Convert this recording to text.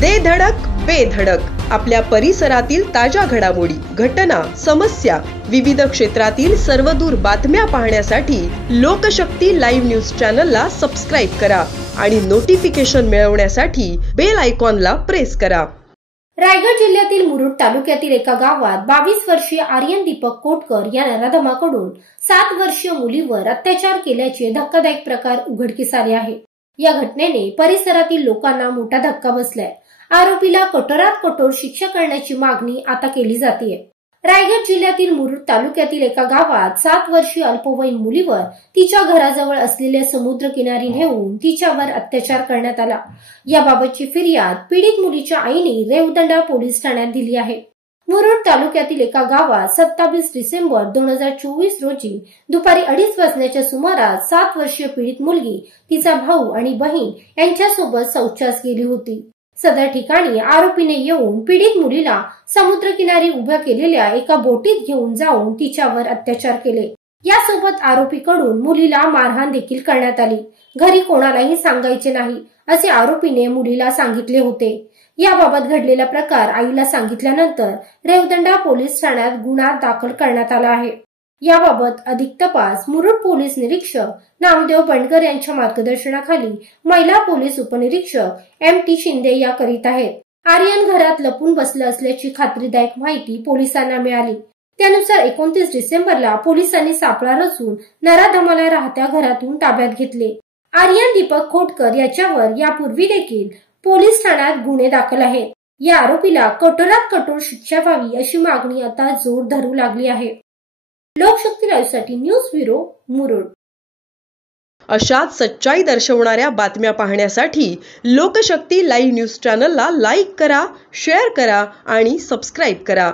दे धडक बेधडक आपल्या परिसरातील ताज्या घडामोडी, घटना, समस्या, विविध क्षेत्रातील सर्वदूर बातम्या पाहण्यासाठी लोकशक्ती लाईव्ह न्यूज चॅनलला सबस्क्राईब करा आणि नोटिफिकेशन मिळवण्यासाठी बेल आयकॉनला प्रेस करा। रायगड जिल्ह्यातील मुरुड तालुक्यातील एका गावात 22 वर्षीय आर्यन दीपक कोटकर या नराधमाकडून 7 वर्षीय मुलीवर अत्याचार केल्याचे धक्कादायक प्रकार उघडकीस आले आहे। या घटनेने परिसरातील लोकांना मोठा धक्का बसलाय। आरोपीला कठोरात कठोर शिक्षा करण्याची मागणी आता केली जाते। रायगड जिल्ह्यातील मुरुड तालुक्यातील एका गावात 7 वर्षीय अल्पवयीन मुलीवर तिच्या घराजवळ असलेल्या समुद्रकिनारी नेऊन तिच्यावर अत्याचार करण्यात आला। याबाबतची फिर्याद पीडित मुलीच्या आईने रेवदंडा पोलीस ठाण्यात दिली आहे। मुरुड तालुक्यातील एका गावात 27 डिसेंबर 2024 रोजी दुपारी 2:30 वाजण्याच्या सुमारास 7 वर्षीय पीडित मुलगी, तिचा भाऊ आणि बहीण यांच्यासोबत शौचास गेली होती। सदर ठिकाणी आरोपीने येऊन पीडित मुलीला समुद्रकिनारी उभ्या केलेल्या एका बोटीत घेऊन जाऊन तिच्यावर अत्याचार केले। यासोबत आरोपीकडून मुलीला मारहाण देखील करण्यात आली। घरी कोणालाही सांगायचे नाही असे आरोपीने मुलीला सांगितले होते। याबाबत घडलेला प्रकार आईला सांगितल्यानंतर रेवदंडा पोलीस ठाण्यात गुन्हा दाखल करण्यात आला आहे। याबाबत अधिक तपास मुरुड पोलीस निरीक्षक नामदेव बंडकर यांच्या मार्गदर्शनाखाली महिला पोलीस उपनिरीक्षक MT शिंदे या करीत आहेत। आर्यन घरात लपून बसला असल्याची खात्रीदायक माहिती पोलिसांना मिळाली। त्यानुसार 29 डिसेंबरला पोलिसांनी सापळा रचून नराधमाला राहत्या घरातून ताब्यात घेतले। आर्यन दीपक कोटकर याच्यावर यापूर्वी देखील पोलीस ठाण्यात गुन्हे दाखल आहेत। या आरोपीला कठोरात कठोर शिक्षा व्हावी अशी मागणी आता जोर धरू लागली आहे। लोकशक्ती लाईव्हसाठी न्यूज ब्युरो मुरुड। अशाच सच्चाई दर्शवणाऱ्या बातम्या पाहण्यासाठी लोकशक्ती लाईव्ह न्यूज चॅनलला लाईक करा, शेअर करा आणि सबस्क्राईब करा।